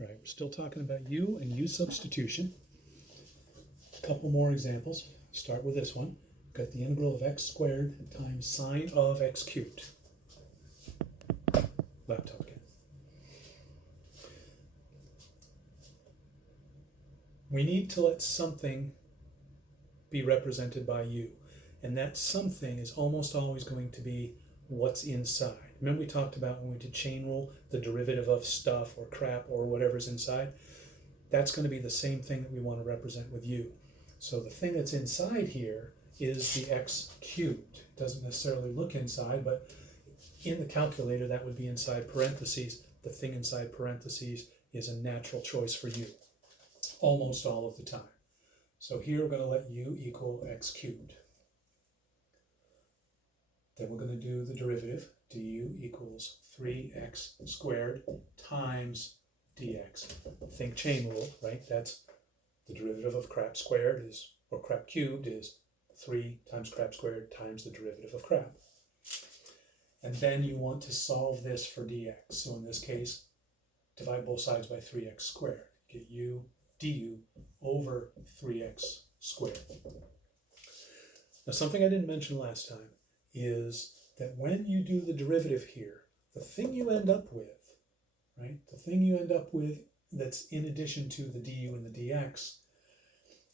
Right, we're still talking about U and U substitution. A couple more examples. Start with this one. Got the integral of x squared times sine of x cubed. Laptop again. We need to let something be represented by U, and that something is almost always going to be what's inside. Remember we talked about when we did chain rule, the derivative of stuff or crap or whatever's inside? That's going to be the same thing that we want to represent with U. So the thing that's inside here is the x cubed. It doesn't necessarily look inside, but in the calculator that would be inside parentheses. The thing inside parentheses is a natural choice for U almost all of the time. So here we're going to let U equal x cubed. Then we're going to do the derivative. Du equals 3x squared times dx. Think chain rule, right? That's the derivative of crap squared is, or crap cubed is 3 times crap squared times the derivative of crap. And then you want to solve this for dx. So in this case, divide both sides by 3x squared. Get U du over 3x squared. Now something I didn't mention last time is that when you do the derivative here, the thing you end up with, right? The thing you end up with that's in addition to the du and the dx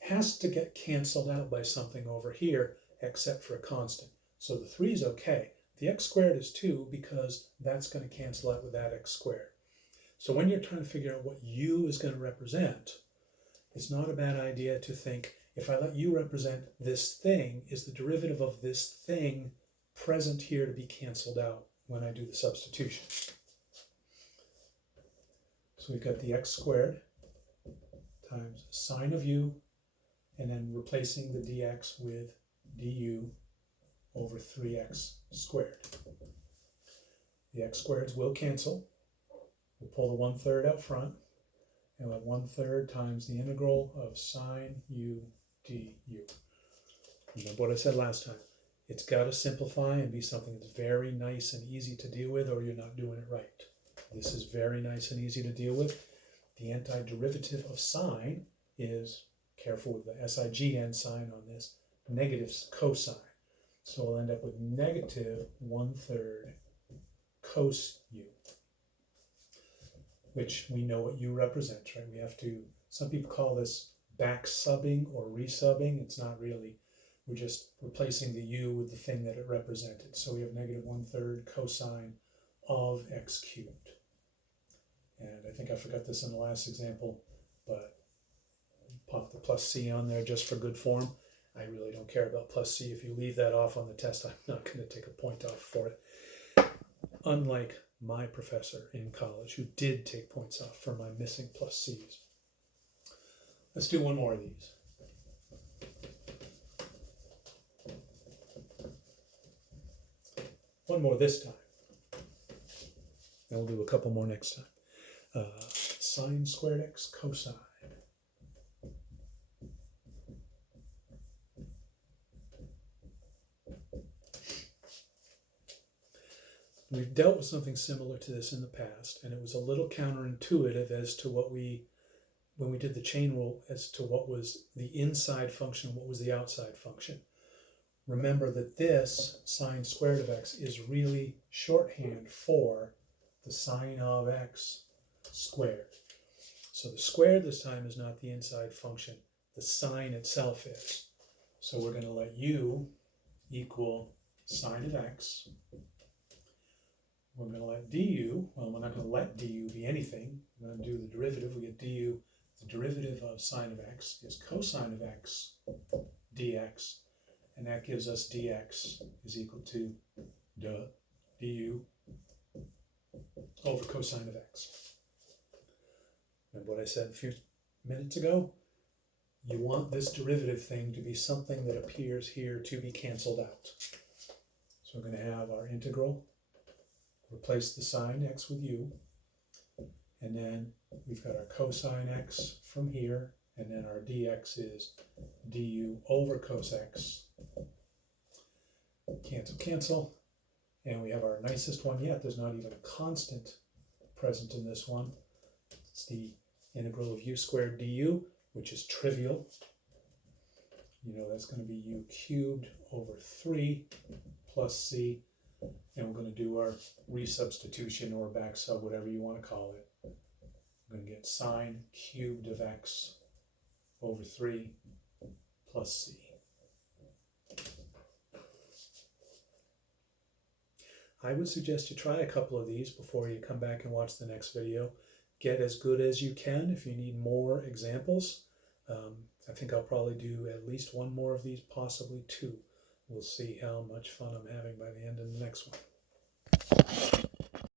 has to get canceled out by something over here except for a constant. So the 3 is okay. The x squared is 2 because that's going to cancel out with that x squared. So when you're trying to figure out what u is going to represent, it's not a bad idea to think, if I let u represent this thing, is the derivative of this thing present here to be canceled out when I do the substitution? So we've got the x squared times sine of u, and then replacing the dx with du over 3x squared. The x squareds will cancel. We'll pull the 1/3 out front, and we'll have 1/3 times the integral of sine u du. Remember what I said last time. It's got to simplify and be something that's very nice and easy to deal with, or you're not doing it right. This is very nice and easy to deal with. The antiderivative of sine is, careful with the SIGN sign on this, negative cosine. So we'll end up with negative 1/3 cos u, which we know what u represents, right? We have to, some people call this back subbing or resubbing. It's not really. We're just replacing the u with the thing that it represented. So we have negative 1/3 cosine of x cubed. And I think I forgot this in the last example, but pop the plus c on there just for good form. I really don't care about plus c. If you leave that off on the test, I'm not going to take a point off for it. Unlike my professor in college, who did take points off for my missing plus c's. Let's do one more of these. One more this time. And we'll do a couple more next time. Sine squared x cosine. We've dealt with something similar to this in the past, and it was a little counterintuitive as to what when we did the chain rule, as to what was the inside function, what was the outside function. Remember that this sine squared of x is really shorthand for the sine of x squared. So the squared this time is not the inside function. The sine itself is. So we're going to let u equal sine of x. We're going to let du, well, we're not going to let du be anything. We're going to do the derivative. We get du, the derivative of sine of x is cosine of x dx. And that gives us dx is equal to du over cosine of x. Remember what I said a few minutes ago? You want this derivative thing to be something that appears here to be canceled out. So we're going to have our integral, replace the sine x with u, and then we've got our cosine x from here, and then our dx is du over cos x. Cancel, cancel. And we have our nicest one yet. There's not even a constant present in this one. It's the integral of u squared du, which is trivial. You know that's going to be u cubed over 3 plus c. And we're going to do our resubstitution or back sub, whatever you want to call it. We're going to get sine cubed of x over 3 plus c. I would suggest you try a couple of these before you come back and watch the next video. Get as good as you can. If you need more examples, I think I'll probably do at least one more of these, possibly two. We'll see how much fun I'm having by the end of the next one.